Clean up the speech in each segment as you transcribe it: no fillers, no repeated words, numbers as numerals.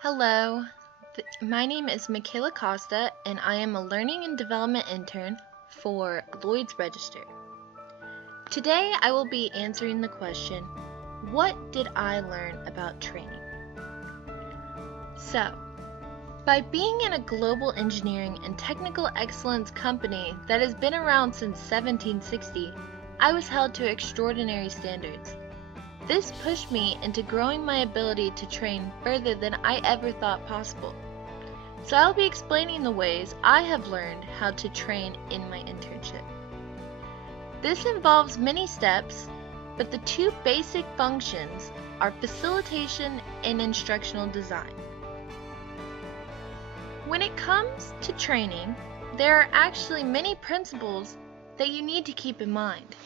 Hello, my name is Michaela Costa, and I am a Learning and Development Intern for Lloyd's Register. Today I will be answering the question, what did I learn about training? So, by being in a global engineering and technical excellence company that has been around since 1760, I was held to extraordinary standards. This pushed me into growing my ability to train further than I ever thought possible. So I'll be explaining the ways I have learned how to train in my internship. This involves many steps, but the two basic functions are facilitation and instructional design. When it comes to training, there are actually many principles that you need to keep in mind.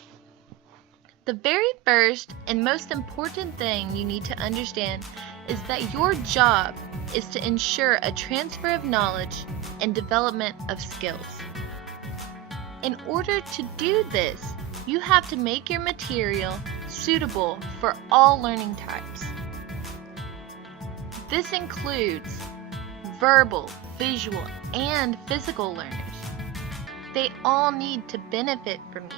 The very first and most important thing you need to understand is that your job is to ensure a transfer of knowledge and development of skills. In order to do this, you have to make your material suitable for all learning types. This includes verbal, visual, and physical learners. They all need to benefit from you.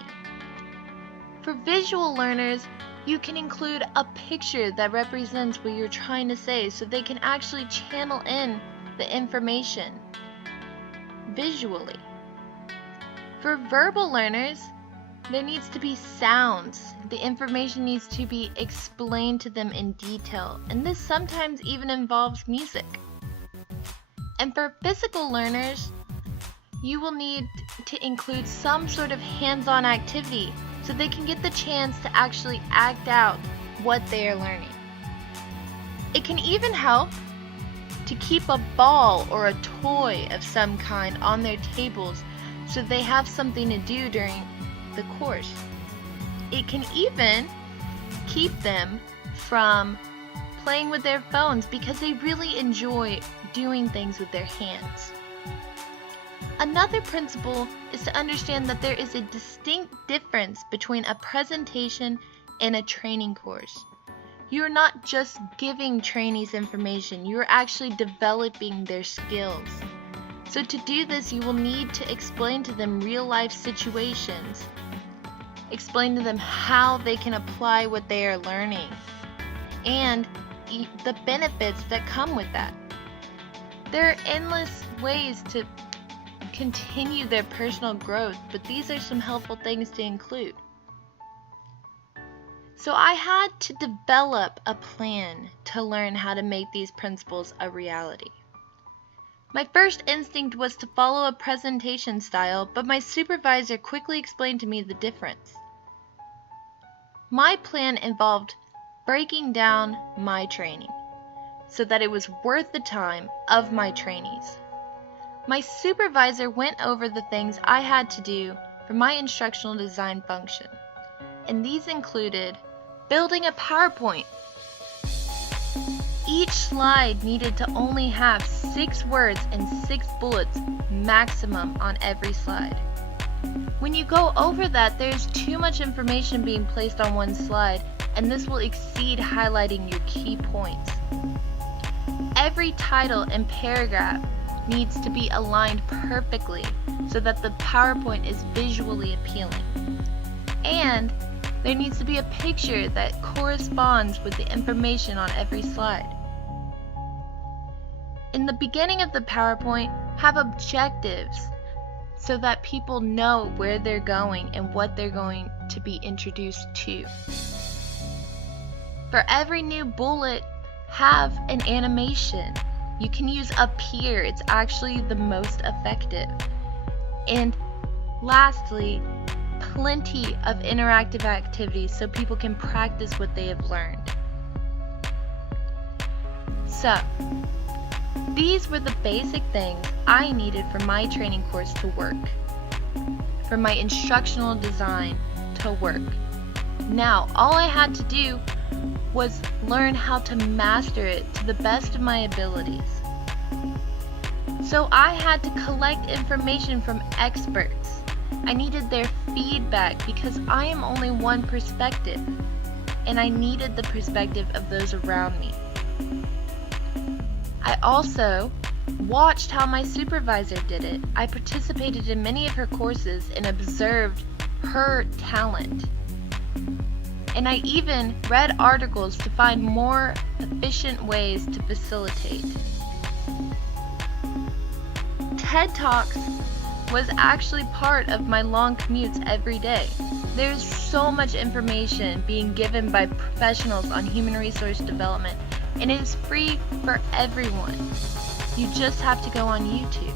For visual learners, you can include a picture that represents what you're trying to say so they can actually channel in the information visually. For verbal learners, there needs to be sounds. The information needs to be explained to them in detail, and this sometimes even involves music. And for physical learners, you will need to include some sort of hands-on activity so they can get the chance to actually act out what they are learning. It can even help to keep a ball or a toy of some kind on their tables so they have something to do during the course. It can even keep them from playing with their phones because they really enjoy doing things with their hands. Another principle is to understand that there is a distinct difference between a presentation and a training course. You are not just giving trainees information, you are actually developing their skills. So to do this, you will need to explain to them real-life situations, explain to them how they can apply what they are learning, and the benefits that come with that. There are endless ways to continue their personal growth, but these are some helpful things to include. So I had to develop a plan to learn how to make these principles a reality. My first instinct was to follow a presentation style, but my supervisor quickly explained to me the difference. My plan involved breaking down my training so that it was worth the time of my trainees. My supervisor went over the things I had to do for my instructional design function, and these included building a PowerPoint. Each slide needed to only have 6 words and 6 bullets maximum on every slide. When you go over that, there's too much information being placed on one slide, and this will exceed highlighting your key points. Every title and paragraph needs to be aligned perfectly so that the PowerPoint is visually appealing. And there needs to be a picture that corresponds with the information on every slide. In the beginning of the PowerPoint, have objectives so that people know where they're going and what they're going to be introduced to. For every new bullet, have an animation. You can use up here, it's actually the most effective. And lastly, plenty of interactive activities so people can practice what they have learned. So, these were the basic things I needed for my training course to work, for my instructional design to work. Now, all I had to do was learn how to master it to the best of my abilities. So I had to collect information from experts. I needed their feedback because I am only one perspective, and I needed the perspective of those around me. I also watched how my supervisor did it. I participated in many of her courses and observed her talent. And I even read articles to find more efficient ways to facilitate. TED Talks was actually part of my long commutes every day. There's so much information being given by professionals on human resource development, and it is free for everyone. You just have to go on YouTube.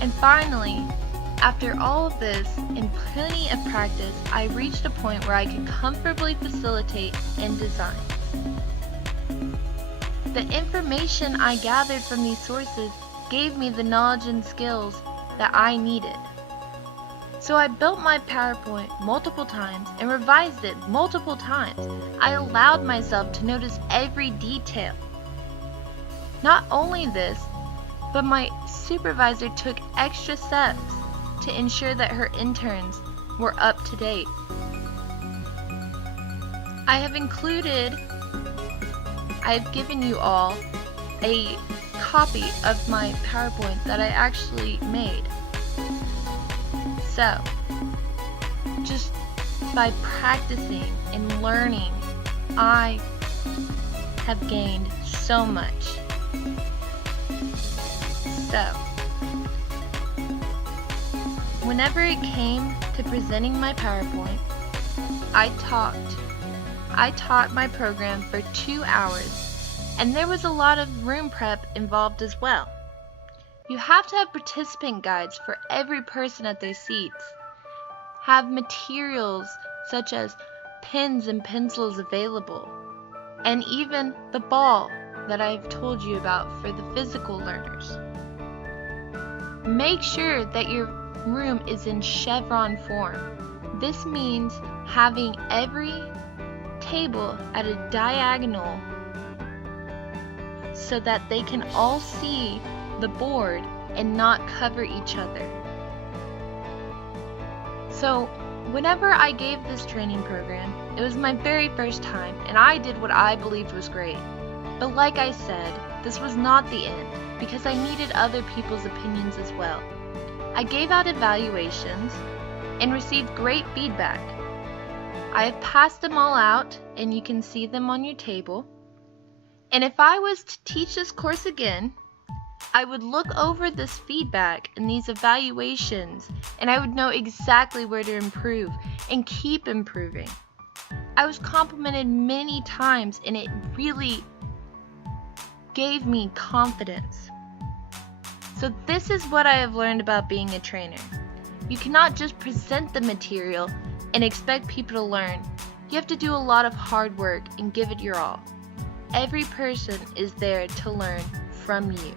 And finally, after all of this and plenty of practice, I reached a point where I could comfortably facilitate and design. The information I gathered from these sources gave me the knowledge and skills that I needed. So I built my PowerPoint multiple times and revised it multiple times. I allowed myself to notice every detail. Not only this, but my supervisor took extra steps to ensure that her interns were up to date. I have given you all a copy of my PowerPoint that I actually made. So, just by practicing and learning, I have gained so much. So, whenever it came to presenting my PowerPoint, I taught my program for 2 hours, and there was a lot of room prep involved as well. You have to have participant guides for every person at their seats. Have materials such as pens and pencils available, and even the ball that I've told you about for the physical learners. Make sure that your room is in chevron form. This means having every table at a diagonal so that they can all see the board and not cover each other. So whenever I gave this training program, it was my very first time and I did what I believed was great. But like I said, this was not the end because I needed other people's opinions as well. I gave out evaluations and received great feedback. I have passed them all out and you can see them on your table. And if I was to teach this course again, I would look over this feedback and these evaluations and I would know exactly where to improve and keep improving. I was complimented many times and it really gave me confidence. So this is what I have learned about being a trainer. You cannot just present the material and expect people to learn. You have to do a lot of hard work and give it your all. Every person is there to learn from you.